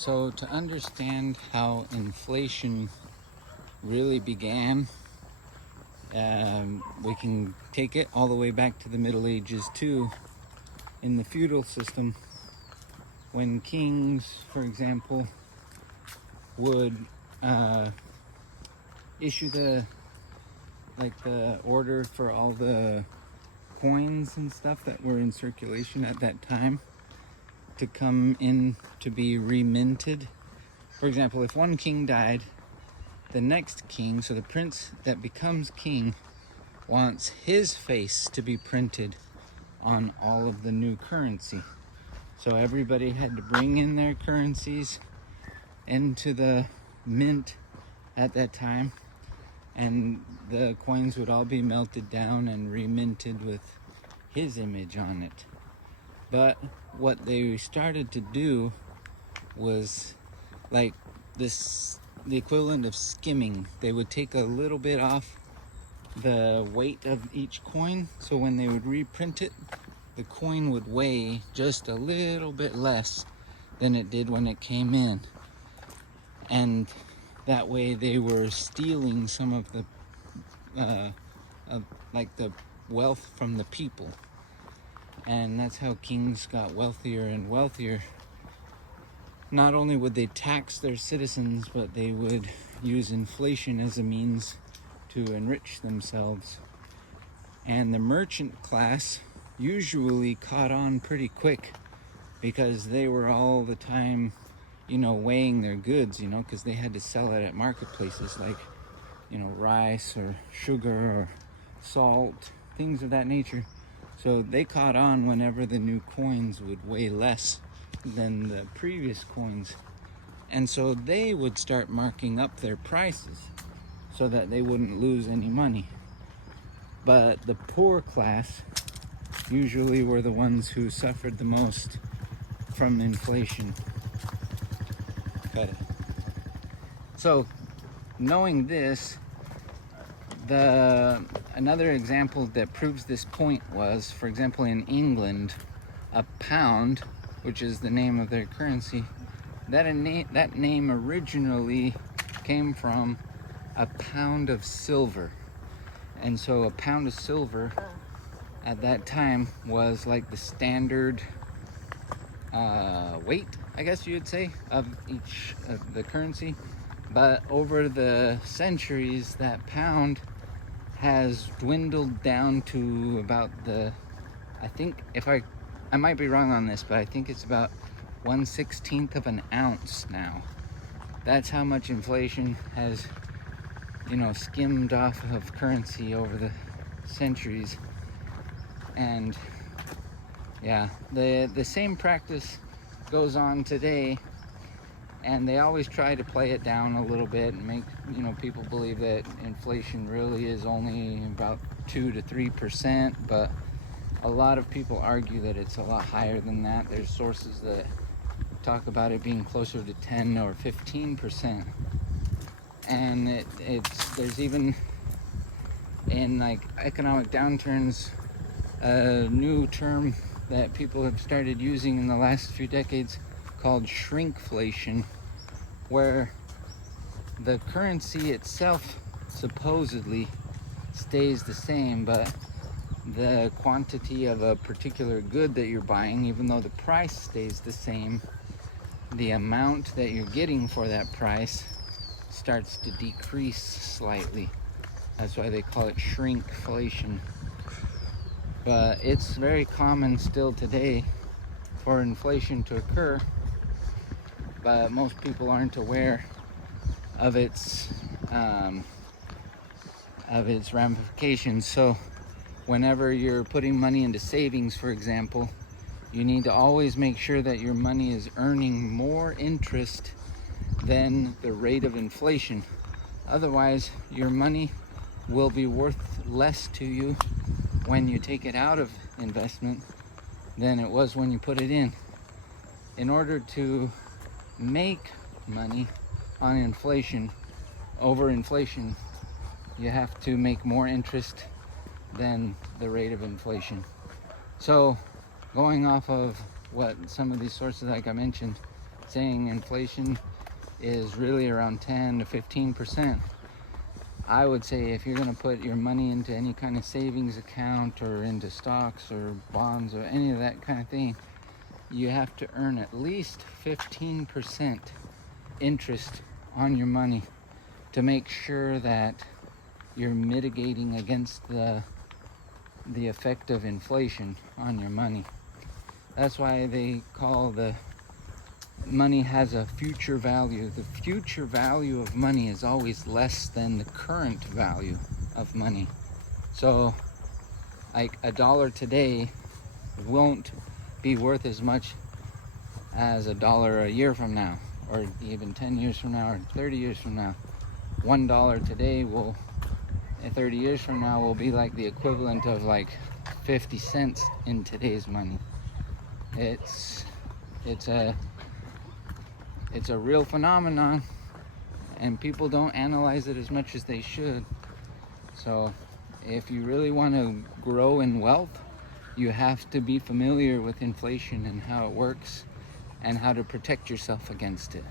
So to understand how inflation really began, we can take it all the way back to the Middle Ages too. In the feudal system, when kings, for example, would issue the order for all the coins and stuff that were in circulation at that time to come in to be reminted. For example, if one king died, the next king, so the prince that becomes king, wants his face to be printed on all of the new currency. So everybody had to bring in their currencies into the mint at that time, and the coins would all be melted down and reminted with his image on it. But what they started to do was like this, the equivalent of skimming. They would take a little bit off the weight of each coin, so when they would reprint it, the coin would weigh just a little bit less than it did when it came in. And that way they were stealing some of the the wealth from the people. And that's how kings got wealthier and wealthier. Not only would they tax their citizens, but they would use inflation as a means to enrich themselves. And the merchant class usually caught on pretty quick, because they were all the time, weighing their goods, because they had to sell it at marketplaces like, rice or sugar or salt, things of that nature. So they caught on whenever the new coins would weigh less than the previous coins. And so they would start marking up their prices so that they wouldn't lose any money. But the poor class usually were the ones who suffered the most from inflation. Cut it. So, knowing this, another example that proves this point was, for example, in England, a pound, which is the name of their currency, that name originally came from a pound of silver. And so a pound of silver at that time was like the standard weight, I guess you would say, of each of the currency. But over the centuries, that pound has dwindled down to about I think, I might be wrong on this, but I think it's about 1/16 of an ounce now. That's how much inflation has, skimmed off of currency over the centuries. And yeah, the same practice goes on today, and they always try to play it down a little bit and make people believe that inflation really is only about 2 to 3%, but a lot of people argue that it's a lot higher than that. There's sources that talk about it being closer to 10 or 15%. And there's even, in like economic downturns, a new term that people have started using in the last few decades called shrinkflation, where the currency itself supposedly stays the same, but the quantity of a particular good that you're buying, even though the price stays the same, the amount that you're getting for that price starts to decrease slightly. That's why they call it shrinkflation. But it's very common still today for inflation to occur, but most people aren't aware of its ramifications. So whenever you're putting money into savings, for example, you need to always make sure that your money is earning more interest than the rate of inflation. Otherwise, your money will be worth less to you when you take it out of investment than it was when you put it in. In order to make money on inflation, over inflation, you have to make more interest than the rate of inflation. So going off of what some of these sources like I mentioned saying inflation is really around 10 to 15%. I would say if you're going to put your money into any kind of savings account or into stocks or bonds or any of that kind of thing, you have to earn at least 15% interest on your money to make sure that you're mitigating against the effect of inflation on your money. That's why they call the money has a future value. The future value of money is always less than the current value of money. So like $1 today won't be worth as much as $1 a year from now, or even 10 years from now, or 30 years from now. $1 today will, 30 years from now, will be like the equivalent of like 50 cents in today's money. It's a real phenomenon, and people don't analyze it as much as they should. So if you really want to grow in wealth, you have to be familiar with inflation and how it works and how to protect yourself against it.